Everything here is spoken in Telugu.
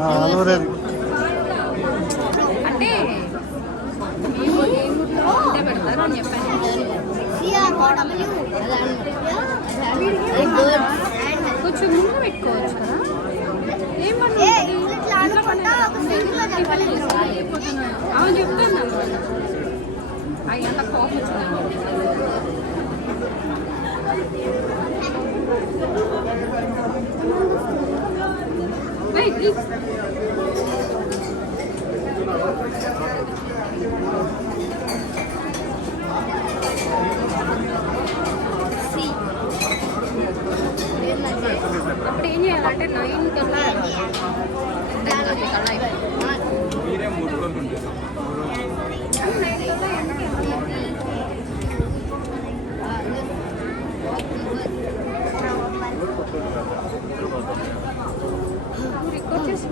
ఆలూరేది అంటే పెడతారు అని చెప్పాను. కొంచెం ముందు పెట్టుకోవచ్చు కదా. అవును చెప్తాను అవి అంత కోపం వచ్చిందండి. అప్పుడు ఏం చేయాలంటే 9 కల్లా రికార్డ్ చేసి